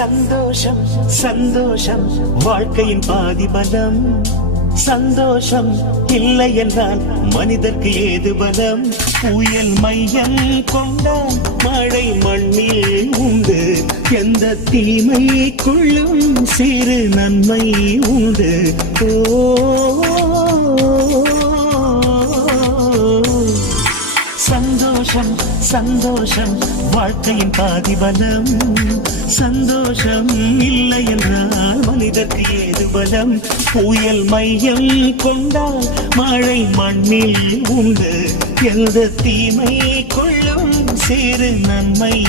சந்தோஷம் சந்தோஷம் வாழ்க்கையின் பாதி பலம். சந்தோஷம் இல்லை என்றால் மனிதர்க்கு ஏது பலம்? புயல் மையம் கொண்டால் மழை மண்ணில் உண்டு. எந்த தீமைக்குள்ளும் சிறு நன்மை உண்டு. ஓ சந்தோஷம் சந்தோஷம் வாழ்க்கையின் பாதி பலம். சந்தோஷம் இல்லை என்றால் மனிதர்க்கு ஏது பலம்? புயல் மையம் கொண்டால் மழை மண்ணில் உண்டு. எந்த தீமை கொள்ளும் சிறு நன்மை